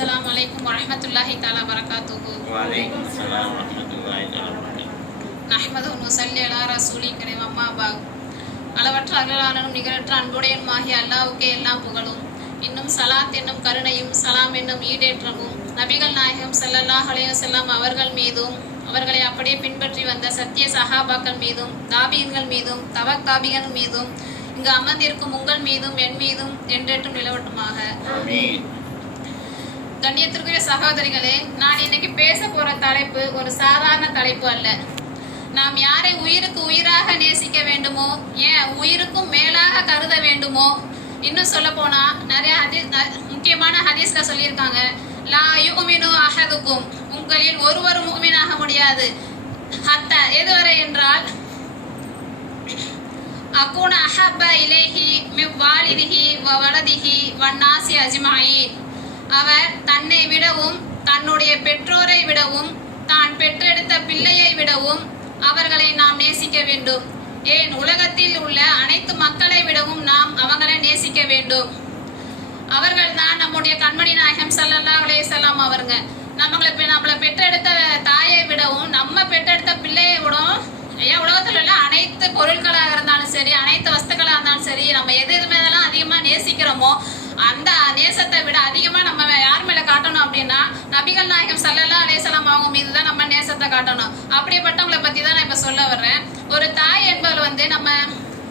அஸ்லாம் வலைக்கும் வரமத்துல்லாஹி தாலா வரகாத்துகு வலைக்கும் அஸ்லாம் ரசூலி கரீம். அம்மா பாக் அளவற்ற அகலானும் நிகரற்ற அன்புடையனுமாகி அல்லாவுக்கே எல்லாம் புகழும். இன்னும் சலாத் என்னும் கருணையும் சலாம் என்னும் ஈடேற்றமும் நபிகள் நாயகம் சல்லல்லாஹ் அலைய செல்லம் அவர்கள் மீதும் அவர்களை அப்படியே பின்பற்றி வந்த சத்திய சஹாபாக்கள் மீதும் தாபியன்கள் மீதும் தவக் தாபியன் மீதும் இங்கு அமர்ந்திருக்கும் உங்கள் மீதும் என் மீதும் என்றென்றும் நிலவட்டுமாக. கண்ணியத்திற்குரிய சகோதரிகளே நான் இன்னைக்கு பேச போற தலைப்பு ஒரு சாதாரண தலைப்பு அல்ல. நாம் யாரை உயிருக்கு உயிராக நேசிக்க வேண்டுமோ ஏன் உயிருக்கும் மேலாக கருத வேண்டுமோ இன்னும் சொல்ல போனா நிறைய ஹதீஸ் ந- முக்கியமான ஹதீஸ்ல சொல்லியிருக்காங்க. லா யுமினு அஹதுக்கும் உங்களில் ஒருவர் முகமீனாக முடியாது. ஹத்த எதுவரை என்றால் அக்கூன அஹப்ப இலேஹி மிவ் வாலிதிஹி வ வலதிஹி வன்னாசி அஜ்மாயின். அவர் தன்னை விடவும் தன்னுடைய பெற்றோரை விடவும் தான் பெற்றெடுத்த பிள்ளையை விடவும் அவர்களை நாம் நேசிக்க வேண்டும். ஏன்? உலகத்தில் உள்ள அனைத்து மக்களை விடவும் நாம் அவங்களை நேசிக்க வேண்டும். அவர்கள் தான் நம்முடைய கண்மணி நாயகம் ஸல்லல்லாஹு அலைஹி வஸல்லம் அவருங்க. நம்மளை நம்மளை பெற்றெடுத்த தாயை விடவும் நம்ம பெற்றெடுத்த பிள்ளையை விடவும் ஏன்? உலகத்தில் உள்ள அனைத்து பொருட்களாக இருந்தாலும் சரி அனைத்து வஸ்துக்களாக இருந்தாலும் சரி நம்ம எது எது மேலாம் அதிகமாக நேசிக்கிறோமோ அந்த நேசத்தை விட அதிகமாக காட்டணும் அப்படின்னா நபிகள் நாயகம் சல்லல்லா அலைஹி அவங்க மீது தான் நம்ம நேசத்தை காட்டணும். அப்படிப்பட்டவங்களை பற்றி தான் நான் இப்போ சொல்ல வர்றேன். ஒரு தாய் என்பவர் வந்து நம்ம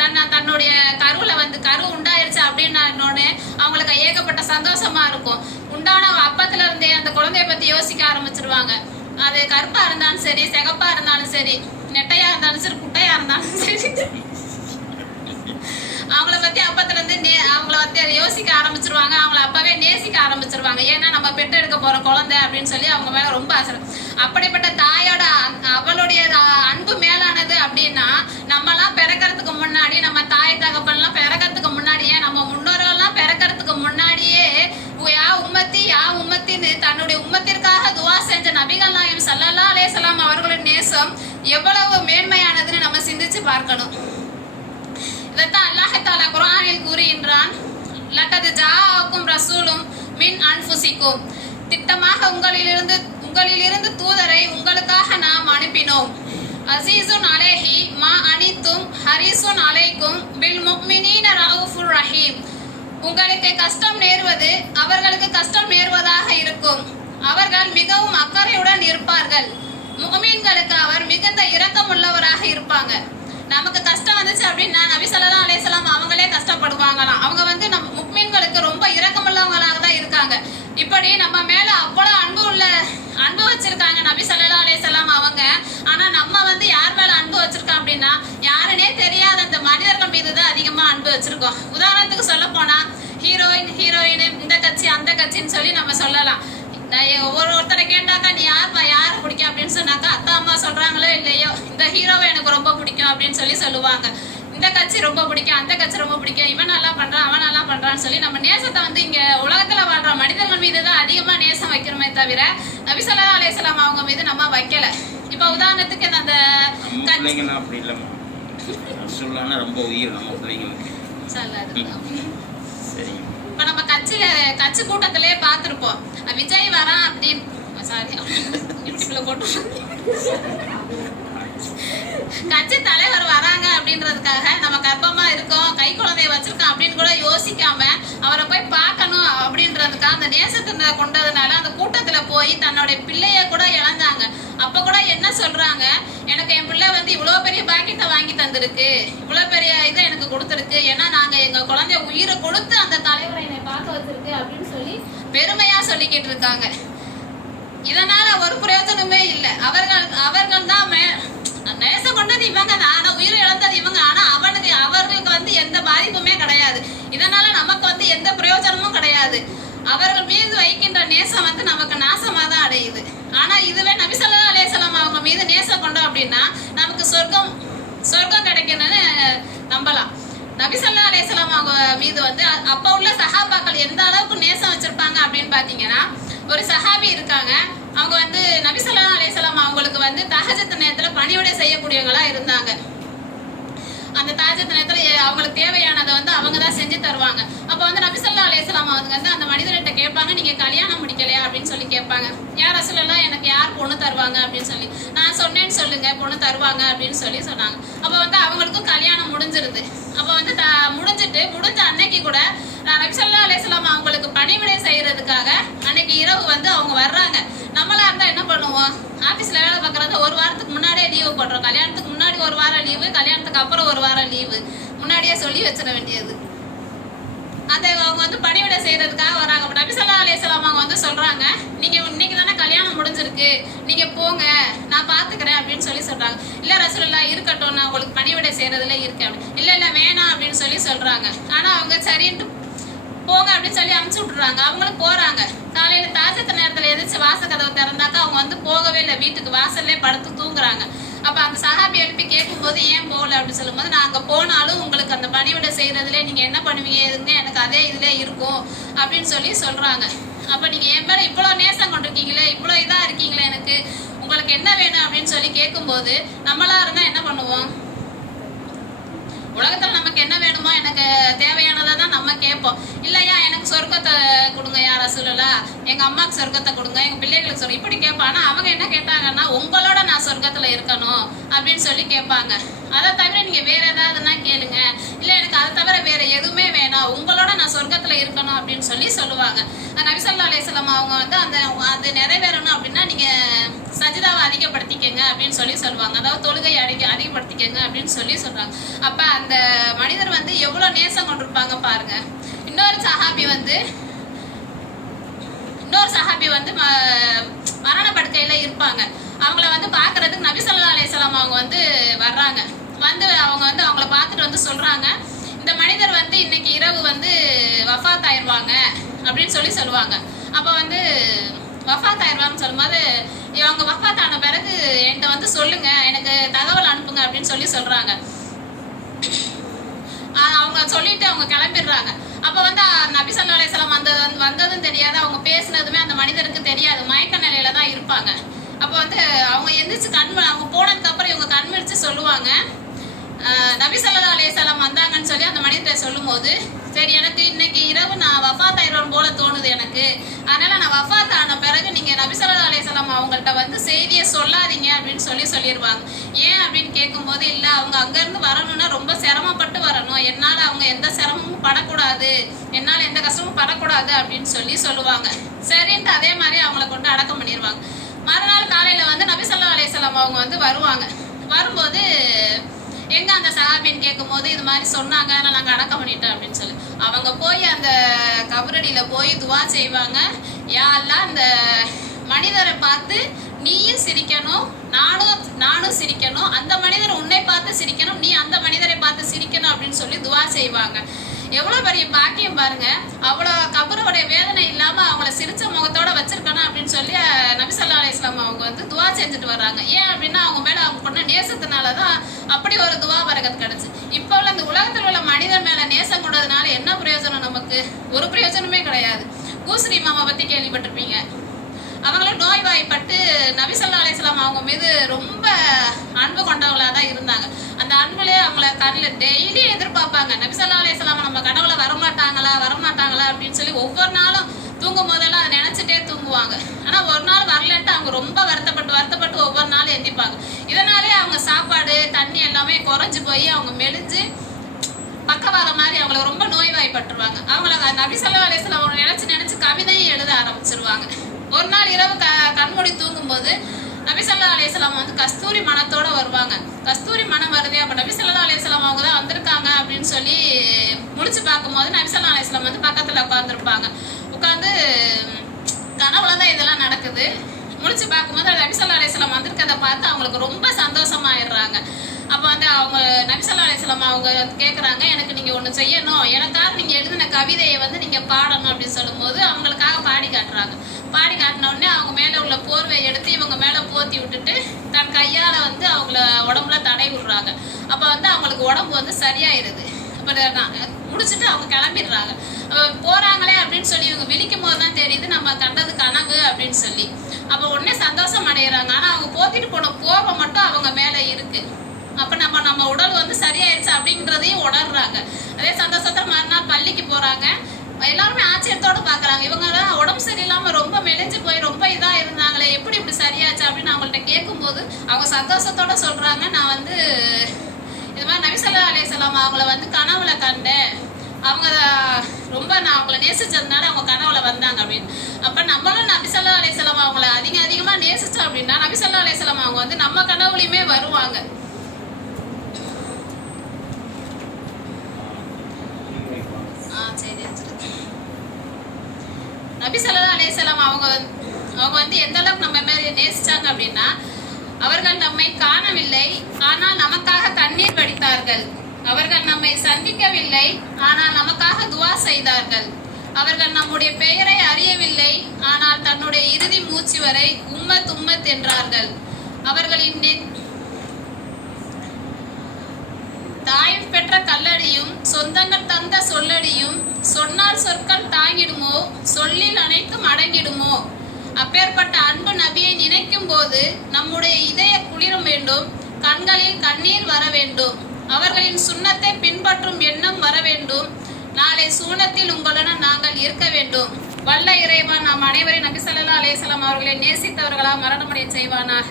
தன்னை தன்னுடைய கருவில் வந்து கரு உண்டாயிருச்சு அப்படின்னோடனே அவங்களுக்கு ஏகப்பட்ட சந்தோஷமா இருக்கும். உண்டான அப்பத்துல இருந்தே அந்த குழந்தைய பத்தி யோசிக்க ஆரம்பிச்சிருவாங்க. அது கருப்பா இருந்தாலும் சரி சிகப்பா இருந்தாலும் சரி நெட்டையா இருந்தாலும் சரி குட்டையா இருந்தாலும் சரி. அவங்கள பத்தி அப்பத்துல இருந்து நே- அவங்கள பத்தி யோசிக்க ஆரம்பிச்சிருவாங்க. அவங்கள அப்பவே நேசிக்க ஆரம்பிச்சிருவாங்க. ஏன்னா நம்ம பெற்றெடுக்க போற குழந்தை அப்படின்னு சொல்லி அவங்க மேல ரொம்ப ஆசை. அப்படிப்பட்ட தாயோட அவளுடைய அன்பு மேலானது அப்படின்னா நம்மலாம் பிறக்கறதுக்கு முன்னாடி நம்ம தாய் தகப்பன்லாம் பிறக்கறதுக்கு முன்னாடியே நம்ம முன்னோர்கள்லாம் பிறக்கறதுக்கு முன்னாடியே யா உம்மத்தி யா உம்மத்தின்னு தன்னுடைய உம்மத்திற்காக துவா செஞ்ச நபிகள் நாயம் சல்லல்லா அலைஹிஸ்ஸலாம் அவர்களின் நேசம் எவ்வளவு மேன்மையானதுன்னு நம்ம சிந்திச்சு பார்க்கணும். அல்லாஹ் குரானில் கூறுகின்றான் லட்டது ஜாவுக்கும் ரசூலும் மின் அன்புசிக்கும் திட்டமாக உங்களிலிருந்து உங்களிலிருந்து தூதரை உங்களுக்காக நாம் அனுப்பினோம். அசீசுன் அலேஹி மா அனித்தும் ஹரிசுன் அலைக்கும் பில் முக்மினீன ரவுஃபுர் ரஹீம். உங்களுக்கு கஷ்டம் நேர்வது அவர்களுக்கு கஷ்டம் நேர்வதாக இருக்கும். அவர்கள் மிகவும் அக்கறையுடன் இருப்பார்கள். முகமீன்களுக்கு அவர் மிகுந்த இரக்கமுள்ளவராக இருப்பாங்க. நமக்கு கஷ்டம் வந்துச்சு அப்படின்னா நபி அலையசலாம் அவங்களே கஷ்டப்படுவாங்களாம். அவங்க வந்து நம்ம முக்மீன்களுக்கு ரொம்ப இரக்கமுள்ளவங்களாக தான் இருக்காங்க. இப்படி நம்ம மேல அவ்வளவு அன்பு உள்ள அன்பு வச்சிருக்காங்க நபி சல்லா அலைஹி அவங்க. ஆனா நம்ம வந்து யார் மேல அன்பு வச்சிருக்கோம் அப்படின்னா யாருனே தெரியாத அந்த மனிதர்கள் மீது தான் அதிகமா அன்பு வச்சிருக்கோம். உதாரணத்துக்கு சொல்ல போனா ஹீரோயின் ஹீரோயின் இந்த கட்சி அந்த கட்சின்னு சொல்லி நம்ம சொல்லலாம். நான் ஒரு ஒருத்தரை கேட்டாக்கா நீ யாருப்பா யாரை பிடிக்கும்? அப்படின்னு சொன்னாக்கா அத்தா அம்மா சொல்றாங்களோ இல்லையோ இந்த ஹீரோவை எனக்கு ரொம்ப பிடிக்கும் அப்படின்னு சொல்லி சொல்லுவாங்க. இந்த கட்சி ரொம்ப பிடிக்கும் அந்த கட்சி ரொம்ப பிடிக்கும் இவன் நல்லா பண்றான் அவன் நல்லா பண்றான்னு சொல்லி நம்ம நேசத்தை வந்து இங்க உலகத்துல வாழ்ற மனிதர்கள் மீது தான் அதிகமா நேசம் வைக்கிறோமே தவிர நபி ஸல்லல்லாஹு அலைஹி வஸல்லம் அவங்க மீது நம்ம வைக்கல. இப்ப உதாரணத்துக்கு அந்த அப்படி இல்லைம்மா ரொம்ப உயிர் நம்ம பிள்ளைங்களுக்கு. சரி, சரிங்க. இப்ப நம்ம கட்சியில கட்சி கூட்டத்திலே பார்த்துருப்போம். விஜய் வரான் அப்படின்னு. சாரி யூடியூப்ல போட்டு. கட்சி தலைவர் வராங்க அப்படின்றதுக்காக நம்ம கர்ப்பமா இருக்கோம் கை குழந்தைய வச்சிருக்கோம் அப்படின்னு கூட யோசிக்காம அவரை போய் பார்க்கணும் அப்படின்றதுக்காக அந்த நேசத்தின கொண்டதுனால அந்த கூட்டத்துல போய் தன்னுடைய பிள்ளைய கூட இழந்தாங்க. அப்ப கூட என்ன சொல்றாங்க? எனக்கு என் பிள்ளை வந்து இவ்வளவு பெரிய பாக்கெட்டை வாங்கி தந்திருக்கு. இவ்வளவு பெரிய இதை எனக்கு கொடுத்துருக்கு. ஏன்னா நாங்க எங்க குழந்தைய உயிரை கொடுத்து அந்த தலைவரை வச்சிருக்கு அப்படின்னு சொல்லி பெருமையா சொல்லிக்கிட்டு இருக்காங்க. இதனால ஒரு பிரயோஜனமே இல்லை. அவர்கள் அவர்கள் தான் மே- நேசம் கொண்டது இவங்க தான். ஆனா உயிரை இழந்தது இவங்க. ஆனா அவனுக்கு அவர்களுக்கு வந்து எந்த பாதிப்புமே கிடையாது. இதனால நமக்கு வந்து எந்த பிரயோஜனமும் கிடையாது. அவர்கள் மீது வைக்கின்ற நேசம் வந்து நமக்கு நாசமா தான் அடையுது. ஆனா இதுவே நபிசல்லா ஸல்லல்லாஹு அவங்க மீது நேசம் கொண்டோம் அப்படின்னா நமக்கு சொர்க்கம் சொர்க்கம் கிடைக்கணும்னு நம்பலாம். நபிசல்லா ஸல்லல்லாஹு அலைஹி வஸல்லம் அவங்க மீது வந்து அப்போ அப்ப உள்ள சஹாபாக்கள் எந்த அளவுக்கு நேசம் வச்சிருப்பாங்க அப்படின்னு பாத்தீங்கன்னா ஒரு சஹாபி இருக்காங்க. அவங்க வந்து நபிசல்லா ஸல்லல்லாஹு அவங்களுக்கு வந்து தஹஜத் நேரத்துல பணிவிடை செய்யக்கூடியவங்களா இருந்தாங்க. அந்த தாஜத் நேரத்துல அவங்களுக்கு தேவையானதை வந்து அவங்க தான் செஞ்சு தருவாங்க. அப்ப வந்து நபிசல்லா ஸல்லல்லாஹு அவங்க வந்து அந்த மனிதர்கிட்ட கேட்பாங்க நீங்கள் நீங்க கல்யாணம் முடிக்கலையா? அப்படின்னு சொல்லி கேட்பாங்க. யார் ரசூலெல்லாம் எனக்கு பொண்ணு தருவாங்க அப்படின்னு சொல்லி. நான் சொன்னேன்னு சொல்லுங்க பொண்ணு தருவாங்க அப்படின்னு சொல்லி சொன்னாங்க. அப்போ வந்து அவங்களுக்கும் கல்யாணம் முடிஞ்சிருது. அப்போ வந்து முடிஞ்சிட்டு முடிஞ்ச அன்னைக்கு கூட நான் நபிசல்லா அலிஸ்லாம் அவங்களுக்கு பணிவிடை செய்யறதுக்காக அன்னைக்கு இரவு வந்து அவங்க வர்றாங்க. நம்மளா இருந்தா என்ன பண்ணுவோம்? ஆபீஸ்ல வேலை பார்க்கறது ஒரு வாரத்துக்கு முன்னாடியே லீவு போடுறோம் கல்யாணத்துக்கு முன்னாடி ஒரு வாரம் லீவு கல்யாணத்துக்கு அப்புறம் ஒரு வாரம் லீவு முன்னாடியே சொல்லி வச்சிட வேண்டியது. அந்த அவங்க வந்து பணிவிடை செய்யறதுக்காக வராங்க. அப்ப நபி ஸல்லல்லாஹு அவங்க வந்து சொல்றாங்க. நீங்க இன்னைக்கு தானே கல்யாணம் முடிஞ்சிருக்கு. நீங்க போங்க. நான் பாத்துக்கிறேன் அப்படின்னு சொல்லி சொல்றாங்க. இல்ல ரசூலுல்லாஹ் இருக்கட்டும் நான் உங்களுக்கு பணிவிட செய்யறதுல இருக்கேன் அப்படின்னு. இல்ல இல்ல வேணாம் அப்படின்னு சொல்லி சொல்றாங்க. ஆனா அவங்க சரின்ட்டு போங்க அப்படின்னு சொல்லி அமுச்சு விட்டுறாங்க. அவங்களும் போறாங்க. காலையில தாஜத்து நேரத்துல எதிர்த்து வாசக்கதவை திறந்தாக்கா அவங்க வந்து போகவே இல்லை. வீட்டுக்கு வாசல்லே படுத்து தூங்குறாங்க. அப்ப அந்த சஹாபி எழுப்பி கேட்கும்போது ஏன் போகல? அப்படின்னு சொல்லும்போது நான் அங்கே போனாலும் உங்களுக்கு அந்த பணிவிடை செய்யறதுல நீங்க என்ன பண்ணுவீங்க? எதுன்னு எனக்கு அதே இதுல இருக்கும். அப்படின்னு சொல்லி சொல்றாங்க. அப்ப நீங்க என் மேல இவ்வளவு நேசம் கொண்டிருக்கீங்களே இவ்வளவு இதா இருக்கீங்களே எனக்கு உங்களுக்கு என்ன வேணும்? அப்படின்னு சொல்லி கேட்கும்போது நம்மளா இருந்தா என்ன பண்ணுவோம்? உலகத்துல நமக்கு என்ன வேணுமோ எனக்கு தேவையான நம்ம கேட்போம். இல்லையா எனக்கு சொர்க்கத்தை கொடுங்க யாரா சொல்லலா எங்க அம்மாக்கு சொர்க்கத்தை கொடுங்க எங்க பிள்ளைகளுக்கு சொர்க்கம் இப்படி கேட்பானா அவங்க என்ன கேட்டாங்கன்னா உங்களோட நான் சொர்க்கத்துல இருக்கணும் அப்படின்னு சொல்லி கேட்பாங்க. அதை தவிர நீங்க வேற ஏதாவதுன்னா கேளுங்க இல்ல எனக்கு அதை தவிர வேற எதுவுமே வேணாம் உங்களோட நான் இருக்கணும் அப்படின்னு சொல்லி சொல்லுவாங்க. நபிசல்லா அலையம் அவங்க வந்து அந்த அது நிறைவேறணும் அப்படின்னா நீங்கள் சஜிதாவை அதிகப்படுத்திக்கங்க அப்படின்னு சொல்லி சொல்லுவாங்க. அதாவது தொழுகை அதிக அதிகப்படுத்திக்கங்க அப்படின்னு சொல்லி சொல்கிறாங்க அப்போ அந்த மனிதர் வந்து எவ்வளோ நேசம் கொண்டிருப்பாங்க பாருங்க. இன்னொரு சஹாபி வந்து இன்னொரு சஹாபி வந்து ம- மரண படுக்கையில் இருப்பாங்க. அவங்கள வந்து பார்க்குறதுக்கு நபிசல்லா அலையம் அவங்க வந்து வர்றாங்க. வந்து அவங்க வந்து அவங்கள பார்த்துட்டு வந்து சொல்கிறாங்க வந்து இன்னைக்கு இரவு வந்து வஃபாத் ஆயிடுவாங்க அப்படின்னு சொல்லி சொல்லுவாங்க. அப்போ வந்து வஃபாத் ஆயிடுவாங்கன்னு சொல்லும்போது இவங்க வஃபாத் ஆன பிறகு என்கிட்ட வந்து சொல்லுங்க எனக்கு தகவல் அனுப்புங்க அப்படின்னு சொல்லி சொல்றாங்க. அவங்க சொல்லிட்டு அவங்க கிளம்பிடுறாங்க. அப்போ வந்து நபி ஸல்லல்லாஹு அலைஹி வந்தது வந்ததும் தெரியாது. அவங்க பேசுனதுமே அந்த மனிதருக்கு தெரியாது. மயக்க நிலையில தான் இருப்பாங்க. அப்போ வந்து அவங்க எந்திரிச்சு கண் அவங்க போனதுக்கு அப்புறம் இவங்க கண்மிழிச்சு சொல்லுவாங்க. நபி சல்லா அலைஹி வந்தாங்கன்னு சொல்லி அந்த மனிதரை சொல்லும்போது சரி எனக்கு இன்னைக்கு இரவு நான் வஃபாத் ஆயிரம் போல தோணுது எனக்கு. அதனால நான் வஃபாத் ஆன பிறகு நீங்க நபி சல்லா அலைஹி அவங்கள்ட்ட வந்து செய்தியை சொல்லாதீங்க அப்படின்னு சொல்லி சொல்லிடுவாங்க ஏன் அப்படின்னு கேட்கும்போது இல்லை அவங்க அங்கேருந்து வரணும்னா ரொம்ப சிரமப்பட்டு வரணும். என்னால் அவங்க எந்த சிரமமும் படக்கூடாது. என்னால் எந்த கஷ்டமும் படக்கூடாது அப்படின்னு சொல்லி சொல்லுவாங்க. சரின்ட்டு அதே மாதிரி அவங்கள கொண்டு அடக்கம் பண்ணிடுவாங்க மறுநாள் காலையில் வந்து நபி ஸல்லல்லாஹு அலைஹி அவங்க வந்து வருவாங்க. வரும்போது எங்க அந்த சஹாபின்னு கேட்கும்போது இது மாதிரி சொன்னாங்க ஆனால் நாங்கள் அடக்கம் பண்ணிட்டோம் அப்படின்னு சொல்லி. அவங்க போய் அந்த கபரடியில போய் துவா செய்வாங்க. யாரெல்லாம் அந்த மனிதரை பார்த்து நீயும் சிரிக்கணும் நானும் நானும் சிரிக்கணும் அந்த மனிதர் உன்னை பார்த்து சிரிக்கணும் நீ அந்த மனிதரை பார்த்து சிரிக்கணும் அப்படின்னு சொல்லி துவா செய்வாங்க. எவ்வளவு பெரிய பாக்கியம் பாருங்க. அவ்வளோ கபருடைய வேதனை இல்லாம அவங்கள சிரிச்ச முகத்தோட வச்சிருக்கணும் அப்படின்னு சொல்லி நபிசல்லா நபி ஸல்லல்லாஹு அவங்க வந்து துவா செஞ்சுட்டு வர்றாங்க. ஏன் அப்படின்னா அவங்க மேல அவங்க கொண்ட நேசத்தினால தான் அப்படி ஒரு துவா வரகத்து கிடைச்சு. இப்போ உள்ள இந்த உலகத்தில் உள்ள மனிதர் மேல நேசம் கொண்டதுனால என்ன பிரயோஜனம் நமக்கு? ஒரு பிரயோஜனமே கிடையாது. கூசரி மாமா பத்தி கேள்விப்பட்டிருப்பீங்க. அவங்களும் நோய்வாய்ப்பட்டு நபி ஸல்லல்லாஹு அலைஹி அவங்க மீது ரொம்ப அன்பு கொண்டவங்களா தான் இருந்தாங்க. அந்த அன்புலேயே அவங்க கண்ணில் டெய்லி எதிர்பார்ப்பாங்க. நபிசல்லா அலையாம நம்ம கனவுல வரமாட்டாங்களா வரமாட்டாங்களா அப்படின்னு சொல்லி ஒவ்வொரு நாளும் தூங்கும் போதெல்லாம் அதை நினைச்சிட்டே தூங்குவாங்க. ஆனா ஒரு நாள் வரலன்ட்டு அவங்க ரொம்ப வருத்தப்பட்டு வருத்தப்பட்டு ஒவ்வொரு நாளும் எந்திப்பாங்க. இதனாலே அவங்க சாப்பாடு தண்ணி எல்லாமே குறைஞ்சு போய் அவங்க மெலிஞ்சு பக்கவாதம் மாதிரி அவங்கள ரொம்ப நோய்வாய்ப்பட்டுருவாங்க. அவங்கள நபிசல்லா அலையாம அவங்க நினைச்சு நினைச்சு கவிதையும் எழுத ஆரம்பிச்சிருவாங்க. ஒரு நாள் இரவு க கண்மூடி தூங்கும்போது நபிசல்லா ஸல்லல்லாஹு வந்து கஸ்தூரி மனத்தோட வருவாங்க. கஸ்தூரி மனம் வருது அப்ப நபிசல்லா ஸல்லல்லாஹு அவங்க தான் வந்திருக்காங்க அப்படின்னு சொல்லி முடிச்சு பார்க்கும்போது நபிசல்லா ஸல்லல்லாஹு வந்து பக்கத்துல உட்காந்துருப்பாங்க உட்காந்து கனவுல தான் இதெல்லாம் நடக்குது. முடிச்சு பார்க்கும்போது அது ஸல்லல்லாஹு அலைஹி வந்திருக்கதை பார்த்து அவங்களுக்கு ரொம்ப சந்தோஷமாயிடுறாங்க. அப்போ வந்து அவங்க நபிசல்லா ஸல்லல்லாஹு அவங்க கேட்குறாங்க எனக்கு நீங்கள் ஒன்று செய்யணும். எனக்காக நீங்கள் எழுதின கவிதையை வந்து நீங்கள் பாடணும் அப்படின்னு சொல்லும்போது அவங்களுக்காக பாடி காட்டுறாங்க. பாடி காட்டின உடனே அவங்க மேலே உள்ள போர்வையை எடுத்து இவங்க மேலே போத்தி விட்டுட்டு தன் கையால் வந்து அவங்கள உடம்புல தடை விடுறாங்க. அப்போ வந்து அவங்களுக்கு உடம்பு வந்து சரியாயிருது. அப்போ முடிச்சுட்டு அவங்க கிளம்பிடுறாங்க. அப்போ போறாங்களே அப்படின்னு சொல்லி இவங்க விழிக்கும் போது தான் தெரியுது நம்ம கண்டது கனவு அப்படின்னு சொல்லி. அப்போ உடனே சந்தோஷம் அடைகிறாங்க ஆனால் அவங்க போத்திட்டு போன கோபம் மட்டும் அவங்க மேலே இருக்கு. அப்ப நம்ம நம்ம உடல் வந்து சரியாயிருச்சு அப்படின்றதையும் உணர்றாங்க. அதே சந்தோஷத்துல மறுநாள் பள்ளிக்கு போறாங்க. எல்லாருமே ஆச்சரியத்தோட பாக்குறாங்க. இவங்க எல்லாம் உடம்பு அவங்க சந்தோஷத்தோட சொல்கிறாங்க நான் வந்து இது மாதிரி நபிசல்லா அலையம் அவங்கள வந்து கனவுல கண்டேன். அவங்க ரொம்ப நான் அவங்கள நேசிச்சதுனால அவங்க கனவுல வந்தாங்க அப்படின்னு. அப்போ நம்மளும் நபிசல்லா அலையம் அவங்கள அதிக அதிகமாக நேசிச்சோம் அப்படின்னா நபிசல்லா அலையம் அவங்க வந்து நம்ம கனவுலையுமே வருவாங்க. ஆ சரி நபி ஸல்லல்லாஹு அலையம் அவங்க வந்து- அவங்க வந்து எந்த அளவுக்கு நம்ம மாதிரி நேசிச்சாங்க அப்படின்னா அவர்கள் நம்மை காணவில்லை ஆனால் நமக்காக கண்ணீர் வடித்தார்கள். அவர்கள் நம்மை சந்திக்கவில்லை ஆனால் நமக்காக துவா செய்தார்கள். அவர்கள் நம்முடைய பெயரை அறியவில்லை ஆனால் தன்னுடைய இறுதி மூச்சு வரை உம்மத் உம்மத் என்றார்கள். அவர்களின் நெ- தாய் பெற்ற கல்லடியும் சொந்தங்கள் தந்த சொல்லடியும் சொன்னால் சொற்கள் தாங்கிடுமோ சொல்லில் அனைத்தும் அடங்கிடுமோ? அப்பேற்பட்ட அன்பு நபியை நினைக்கும் போது நம்முடைய இதய குளிரும் வேண்டும் கண்களில் கண்ணீர் வர வேண்டும் அவர்களின் சுண்ணத்தை பின்பற்றும் எண்ணம் வர வேண்டும். நாளை சூனத்தில் உங்களுடன் நாங்கள் இருக்க வேண்டும். வல்ல இறைவன் நாம் அனைவரையும் நபிசல்லா அலேசலாம் அவர்களை நேசித்தவர்களா மரணமடைய செய்வானாக.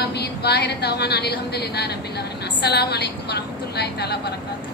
ஆமீன். வாஹிர தவான் அனில் அல்ஹம்துலில்லாஹி ரபில்லாமின் அஸ்லாம் அஸ்ஸலாமு அலைக்கும் தலா தஆலா வரகாத்து